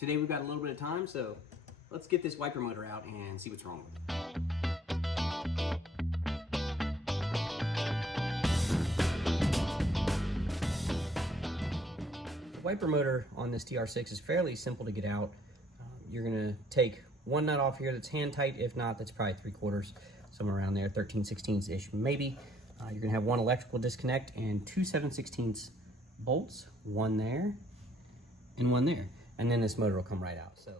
Today we've got a little bit of time, so let's get this wiper motor out and see what's wrong with it. The wiper motor on this TR6 is fairly simple to get out. You're gonna take one nut off here that's hand tight. If not, that's probably 3/4, somewhere around there, 13/16-ish maybe. You're gonna have one electrical disconnect and two 7/16 bolts, one there and one there. And then this motor will come right out. So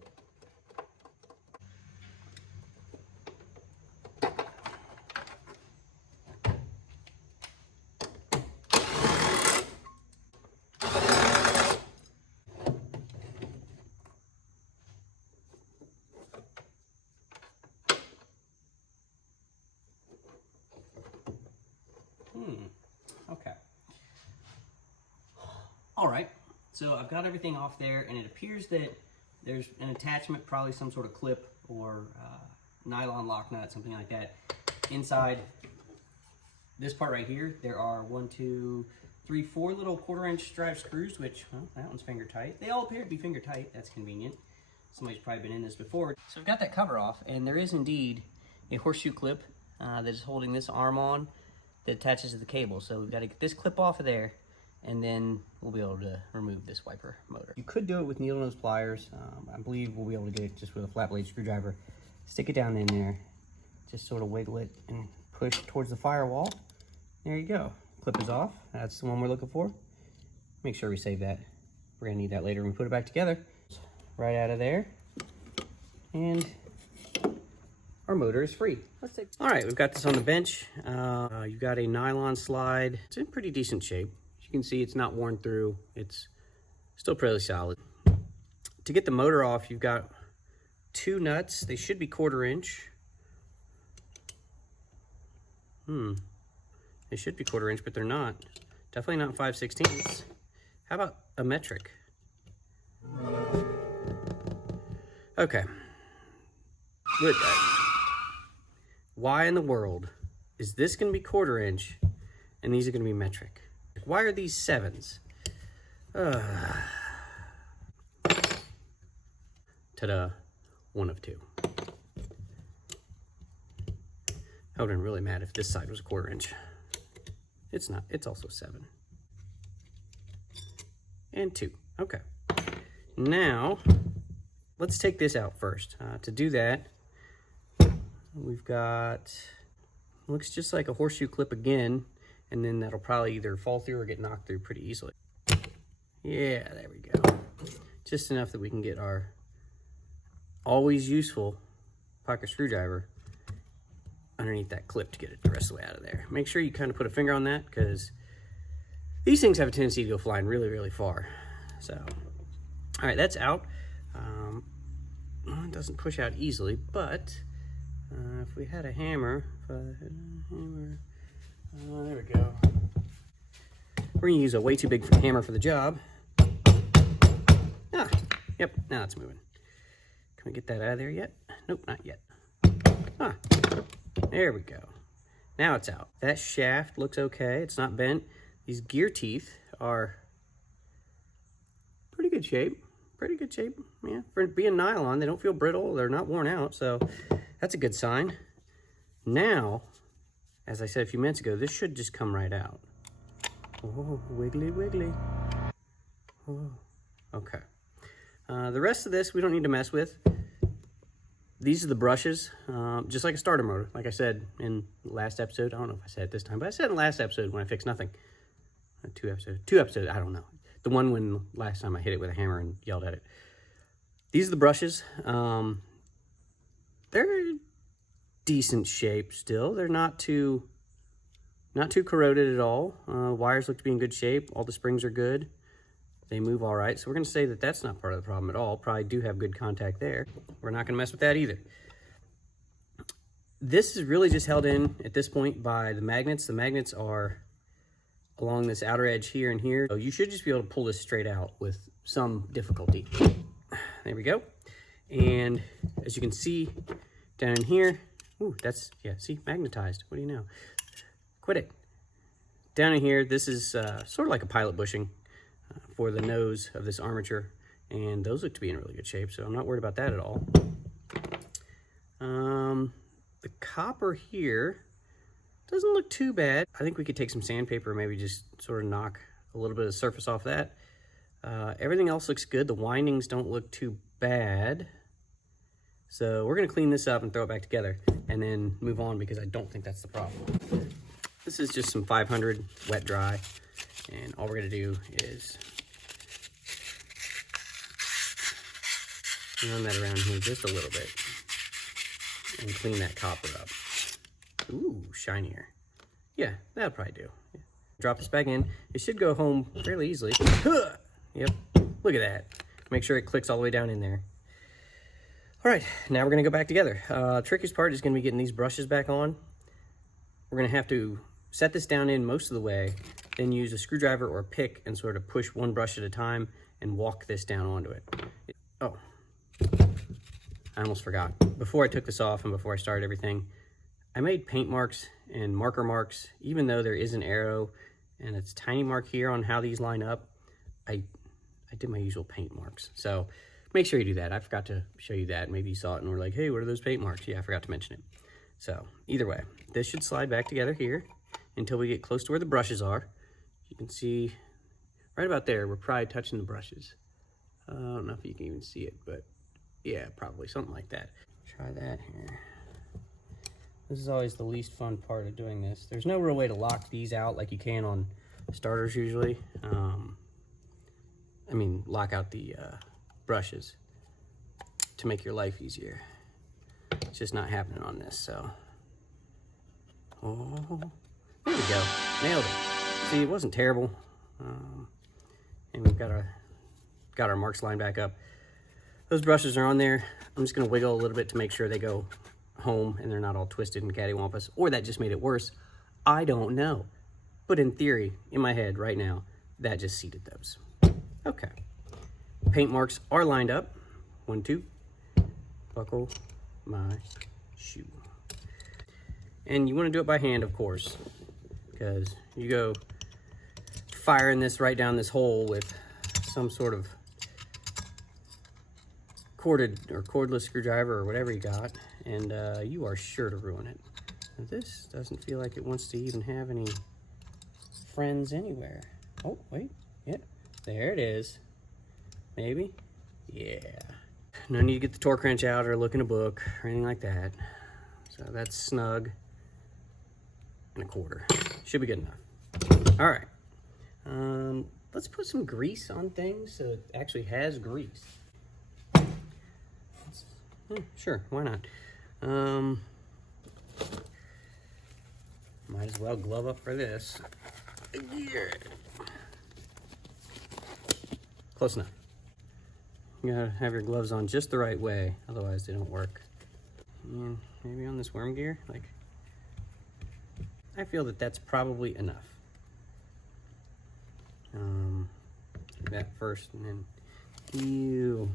okay. All right, so I've got everything off there, and it appears that there's an attachment, probably some sort of clip or nylon lock nut, something like that. Inside this part right here, there are 1, 2, 3, 4 little 1/4-inch drive screws, which, well, that one's finger tight. They all appear to be finger tight. That's convenient. Somebody's probably been in this before. So I've got that cover off, and there is indeed a horseshoe clip that is holding this arm on that attaches to the cable. So we've got to get this clip off of there, and then we'll be able to remove this wiper motor. You could do it with needle nose pliers. I believe we'll be able to get it just with a flat blade screwdriver. Stick it down in there, just sort of wiggle it and push towards the firewall. There you go. Clip is off. That's the one we're looking for. Make sure we save that. We're gonna need that later when we put it back together. Right out of there. And our motor is free. Let's take. All right, we've got this on the bench. You've got a nylon slide. It's in pretty decent shape. You can see it's not worn through. It's still pretty solid. To get the motor off, you've got 2 nuts. They should be 1/4-inch. They should be 1/4-inch, but they're not. Definitely not 5/16. How about a metric? Okay. Look at that. Why in the world is this going to be 1/4-inch and these are going to be metric? Why are these 7s? Ta-da. 1 of 2. I would have been really mad if this side was a 1/4-inch. It's not. It's also 7. And 2. Okay. Now, let's take this out first. To do that, we've got, looks just like a horseshoe clip again, and then that'll probably either fall through or get knocked through pretty easily. Yeah, there we go. Just enough that we can get our always useful pocket screwdriver underneath that clip to get it the rest of the way out of there. Make sure you kind of put a finger on that, because these things have a tendency to go flying really, really far. So, all right, that's out. It doesn't push out easily, but if we had a hammer, there we go. We're gonna use a way too big hammer for the job. Yep, now it's moving. Can we get that out of there yet? Nope, not yet. There we go. Now it's out. That shaft looks okay. It's not bent. These gear teeth are pretty good shape. Pretty good shape. Yeah, for being nylon, they don't feel brittle. They're not worn out, so that's a good sign. Now, as I said a few minutes ago, this should just come right out. Oh, wiggly, wiggly. Oh, okay. The rest of this we don't need to mess with. These are the brushes, just like a starter motor. Like I said in the last episode, I don't know if I said it this time, but I said in the last episode when I fixed nothing. 2 episodes, I don't know. The one when last time I hit it with a hammer and yelled at it. These are the brushes. They're decent shape still. They're not too corroded at all. Wires look to be in good shape. All the springs are good. They move all right. So we're going to say that that's not part of the problem at all. Probably do have good contact there. We're not going to mess with that either. This is really just held in at this point by the magnets. The magnets are along this outer edge here and here. So you should just be able to pull this straight out with some difficulty. There we go. And as you can see down in here, ooh, that's, yeah, see, magnetized. What do you know? Quit it. Down in here, this is sort of like a pilot bushing for the nose of this armature. and those look to be in really good shape, so I'm not worried about that at all. The copper here doesn't look too bad. I think we could take some sandpaper, maybe just sort of knock a little bit of surface off that. Everything else looks good. The windings don't look too bad. So we're gonna clean this up and throw it back together and then move on, because I don't think that's the problem. This is just some 500 wet dry, and all we're gonna do is run that around here just a little bit and clean that copper up. Ooh, shinier. Yeah, that'll probably do. Yeah. Drop this back in. It should go home fairly easily. Yep, look at that. Make sure it clicks all the way down in there. All right, now we're gonna go back together. Trickiest part is gonna be getting these brushes back on. We're gonna have to set this down in most of the way, then use a screwdriver or a pick and sort of push one brush at a time and walk this down onto it. Oh, I almost forgot. Before I took this off and before I started everything, I made paint marks and marker marks. Even though there is an arrow and it's a tiny mark here on how these line up, I did my usual paint marks. So make sure you do that. I forgot to show you that. Maybe you saw it and were like, hey, what are those paint marks? Yeah, I forgot to mention it. So either way, this should slide back together here until we get close to where the brushes are. You can see right about there, we're probably touching the brushes. I don't know if you can even see it, but yeah, probably something like that. Try that here. This is always the least fun part of doing this. There's no real way to lock these out like you can on starters usually. I mean, lock out the brushes to make your life easier. It's just not happening on this, so. Oh, there we go, nailed it. See, it wasn't terrible. And we've got our marks lined back up. Those brushes are on there. I'm just gonna wiggle a little bit to make sure they go home and they're not all twisted and cattywampus, or that just made it worse. I don't know. But in theory, in my head right now, that just seated those. Okay. Paint marks are lined up. 1, 2. Buckle my shoe. And you want to do it by hand, of course, because you go firing this right down this hole with some sort of corded or cordless screwdriver or whatever you got, and you are sure to ruin it. Now, this doesn't feel like it wants to even have any friends anywhere. Oh, wait. Yeah, there it is. Maybe? Yeah. No need to get the torque wrench out or look in a book or anything like that. So that's snug. And 1/4. Should be good enough. All right. Let's put some grease on things so it actually has grease. Sure, why not? Might as well glove up for this. Yeah. Close enough. You gotta have your gloves on just the right way, otherwise they don't work. And maybe on this worm gear, like, I feel that that's probably enough. Do that first and then you.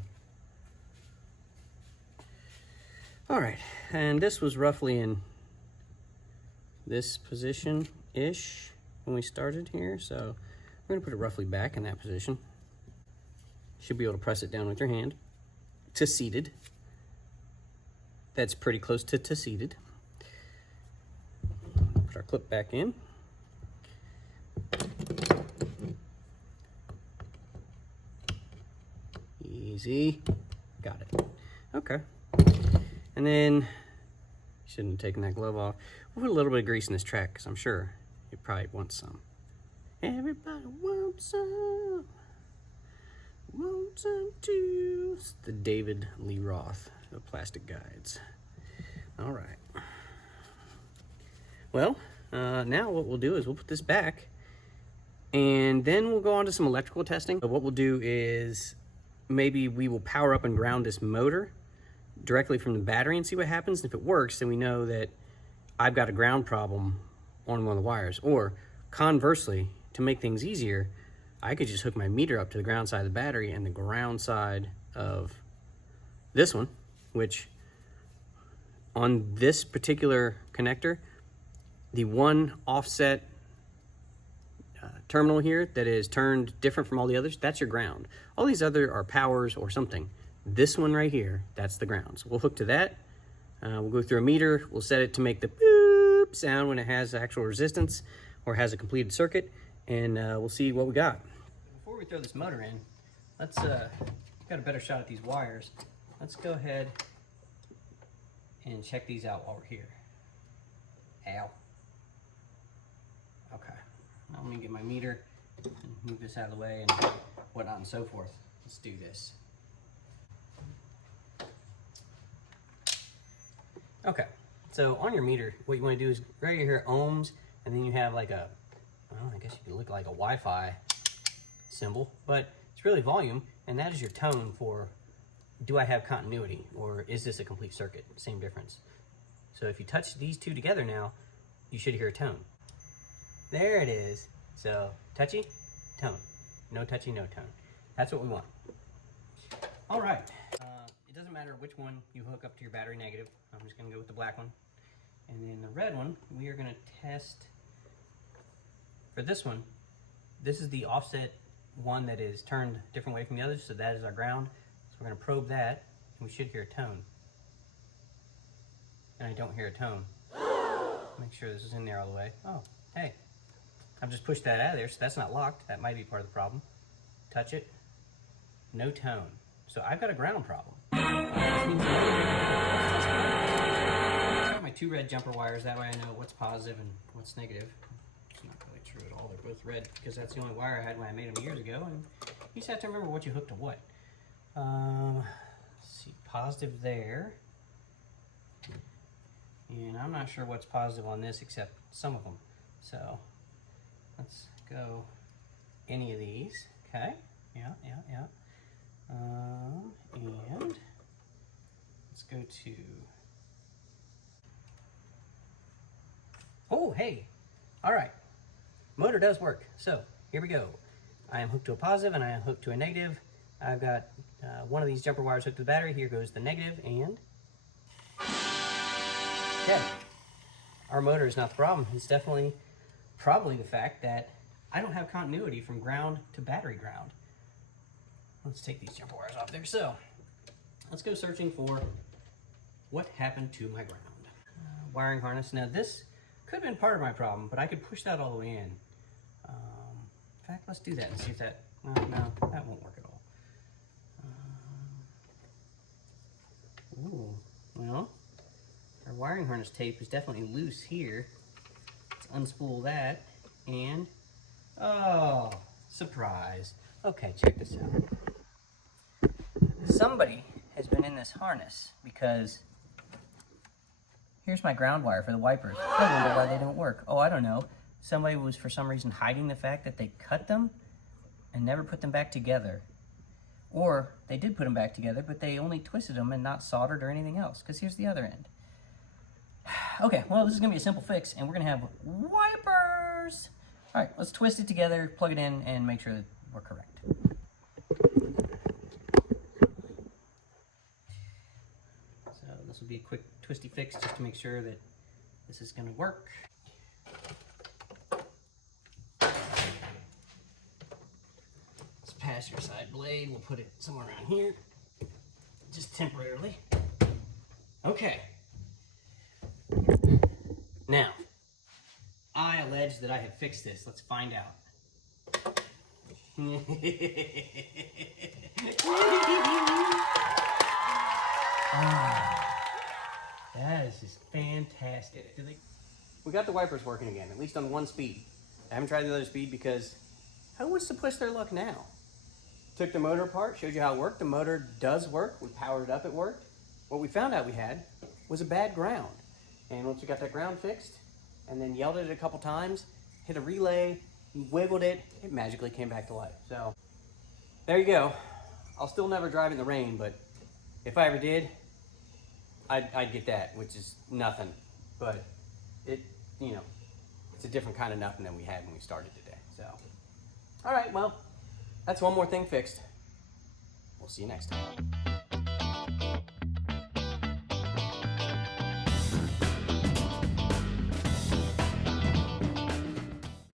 All right, and this was roughly in this position-ish when we started here, so we're gonna put it roughly back in that position. Should be able to press it down with your hand to seated. That's pretty close to seated. Put our clip back in. Easy. Got it. Okay. And then, shouldn't have taken that glove off. We'll put a little bit of grease in this track because I'm sure you probably want some. Everybody wants some. Want some too. It's the David Lee Roth of Plastic Guides. All right. Well, now what we'll do is we'll put this back and then we'll go on to some electrical testing. What we'll do is maybe we will power up and ground this motor directly from the battery and see what happens. If it works, then we know that I've got a ground problem on one of the wires. Or conversely, to make things easier, I could just hook my meter up to the ground side of the battery and the ground side of this one, which on this particular connector, the one offset terminal here that is turned different from all the others, that's your ground. All these other are powers or something. This one right here, that's the ground. So we'll hook to that. We'll go through a meter. We'll set it to make the boop sound when it has actual resistance or has a completed circuit, and we'll see what we got. Before we throw this motor in, let's got a better shot at these wires. Let's go ahead and check these out while we're here. Ow. Okay. Now let me get my meter and move this out of the way and whatnot and so forth. Let's do this. Okay, so on your meter, what you want to do is right here, ohms, and then you have like a, well, I guess you could look like a Wi-Fi symbol, but it's really volume, and that is your tone for, do I have continuity, or is this a complete circuit? Same difference. So if you touch these two together now, you should hear a tone. There it is. So touchy, tone. No touchy, no tone. That's what we want. All right. It doesn't matter which one you hook up to your battery negative. I'm just going to go with the black one. And then the red one, we are going to test. For this one, this is the offset one that is turned a different way from the others, so that is our ground. So we're going to probe that, and we should hear a tone. And I don't hear a tone. Make sure this is in there all the way. Oh, hey. I've just pushed that out of there, so that's not locked. That might be part of the problem. Touch it. No tone. So I've got a ground problem. I've got my two red jumper wires. That way I know what's positive and what's negative. It's not really true at all. They're both red because that's the only wire I had when I made them years ago. And you just have to remember what you hooked to what. Let's see, positive there. And I'm not sure what's positive on this except some of them. So let's go any of these. Okay. Yeah. And let's go to, oh, hey. All right. Motor does work. So here we go. I am hooked to a positive and I am hooked to a negative. I've got one of these jumper wires hooked to the battery. Here goes the negative, and okay. Our motor is not the problem. It's definitely probably the fact that I don't have continuity from ground to battery ground. Let's take these jumper wires off there. So let's go searching for what happened to my ground. Wiring harness. Now this could have been part of my problem, but I could push that all the way in. In fact, let's do that and see if that, well, no, that won't work at all. Ooh, well, our wiring harness tape is definitely loose here. Let's unspool that, and, oh, surprise. Okay, check this out. Somebody has been in this harness because here's my ground wire for the wipers. I wonder why they don't work. Oh, I don't know. Somebody was for some reason hiding the fact that they cut them and never put them back together. Or they did put them back together, but they only twisted them and not soldered or anything else, because here's the other end. Okay, well, this is going to be a simple fix, and we're going to have wipers. All right, let's twist it together, plug it in, and make sure that we're correct. So this will be a quick twisty fix just to make sure that this is going to work. Let's pass your side blade. We'll put it somewhere around here, just temporarily. Okay. Now, I allege that I have fixed this. Let's find out. That is just fantastic. We got the wipers working again, at least on one speed. I haven't tried the other speed because who wants to push their luck now? Took the motor apart, showed you how it worked. The motor does work. We powered it up, it worked. What we found out we had was a bad ground. And once we got that ground fixed, and then yelled at it a couple times, hit a relay, wiggled it, it magically came back to life. So there you go. I'll still never drive in the rain, but if I ever did, I'd get that, which is nothing. But it, you know, it's a different kind of nothing than we had when we started today. So, all right, well, that's one more thing fixed. We'll see you next time.